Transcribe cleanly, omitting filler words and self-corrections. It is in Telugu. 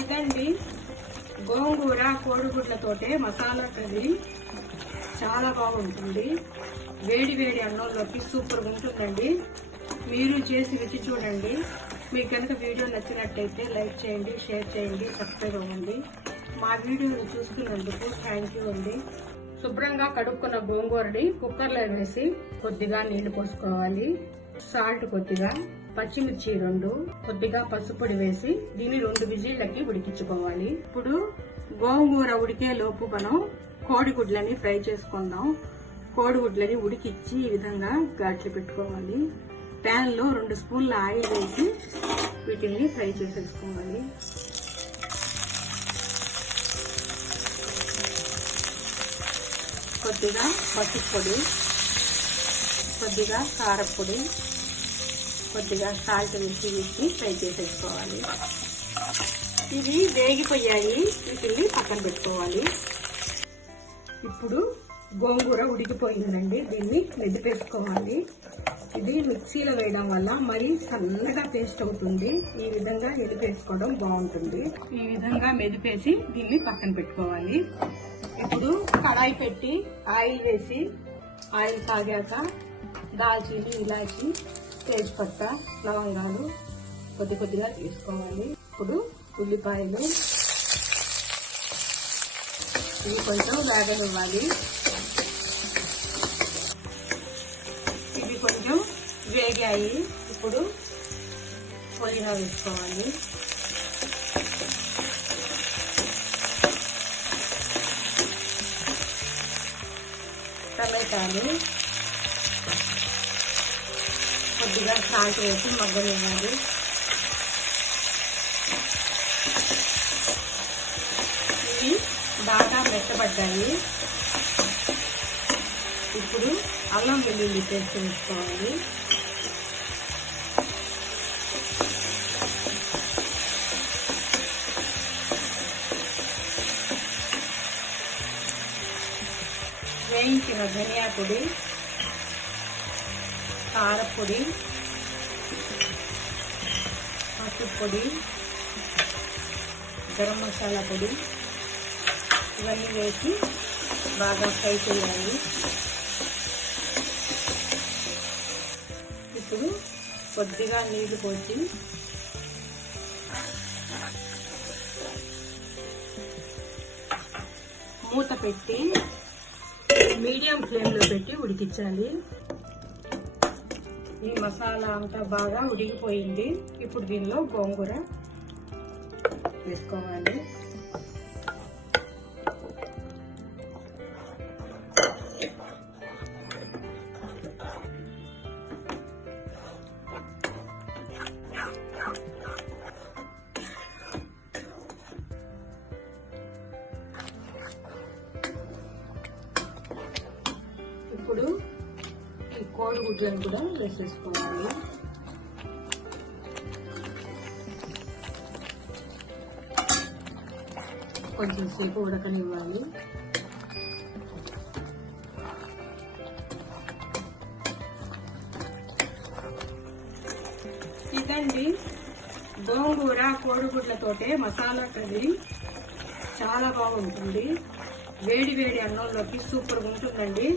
ఇదండి గోంగూర కోడిగుడ్లతోటే మసాలా కర్రీ. చాలా బాగుంటుంది. వేడి వేడి అన్నంలోకి సూపర్గా ఉంటుందండి. మీరు చేసి రుచి చూడండి. మీకు కనుక వీడియో నచ్చినట్టయితే లైక్ చేయండి, షేర్ చేయండి, సబ్స్క్రైబ్ అవ్వండి. మా వీడియోని చూస్తున్నందుకు థ్యాంక్ యూ అండి. శుభ్రంగా కడుక్కున్న గోంగూరని కుక్కర్లో వేసి కొద్దిగా నీళ్లు పోసుకోవాలి. సాల్ట్ కొద్దిగా, పచ్చిమిర్చి 2, కొద్దిగా పసుపు పొడి వేసి దీన్ని 2 విజిల్లకి ఉడికించుకోవాలి. ఇప్పుడు గోంగూర ఉడికే లోపు మనం కోడిగుడ్లని ఫ్రై చేసుకుందాం. కోడిగుడ్లని ఉడికిచ్చి ఈ విధంగా ఘాట్లు పెట్టుకోవాలి. ప్యాన్ లో 2 స్పూన్ల ఆయిల్ వేసి వీటిని ఫ్రై చేసేసుకోవాలి. కొద్దిగా పసుపు పొడి, కొద్దిగా కారపొడి, కొద్దిగా సాల్ట్ వేసి ఫ్రై చేసేసుకోవాలి. ఇవి వేగిపోయాయి, వీటిని పక్కన పెట్టుకోవాలి. ఇప్పుడు గోంగూర ఉడికిపోయిందండి, దీన్ని మెదిపేసుకోవాలి. ఇది మిక్సీలో వేయడం వల్ల మరీ సన్నగా పేస్ట్ అవుతుంది. ఈ విధంగా మెదిపేసుకోవడం బాగుంటుంది. ఈ విధంగా మెదిపేసి దీన్ని పక్కన పెట్టుకోవాలి. ఇప్పుడు కడాయి పెట్టి ఆయిల్ వేసి, ఆయిల్ కాగాక దాల్చీని, ఇలాచి, తేజ్పత్త, లవంగాలు కొద్దిగా తీసుకోవాలి. ఇప్పుడు ఉల్లిపాయలు ఇవి కొంచెం వేగనివ్వాలి. ఇవి కొంచెం వేగాయి. ఇప్పుడు పుదీనా వేసుకోవాలి. టమాటాలు కొద్దిగా సాల్ట్ వేసి మగ్గనివ్వాలి. ఇవి బాగా మెత్తబడ్డాయి. ఇప్పుడు అల్లం వెల్లుల్లి పేస్ట్ వేసుకోవాలి. వేయించిన ధనియా పొడి, కారపొడి, పసుపు పొడి, గరం మసాలా పొడి ఇవన్నీ వేసి బాగా ఫ్రై చేయాలి. ఇప్పుడు కొద్దిగా నీళ్లు పోసి మూత పెట్టి మీడియం ఫ్లేమ్లో పెట్టి ఉడికించాలి. ఈ మసాలా అంతా బాగా ఉడికిపోయింది. ఇప్పుడు దీనిలో గోంగూర వేసుకోవాలి. ఇప్పుడు ఈ కోడిగుడ్లను కూడా వేసేసుకోవాలి. కొంచెం సేపు ఉడకనివ్వాలి. ఇదండి గోంగూర కోడిగుడ్లతోటే మసాలా కర్రీ. చాలా బాగుంటుంది. వేడి వేడి అన్నంలోకి సూపర్గా ఉంటుందండి.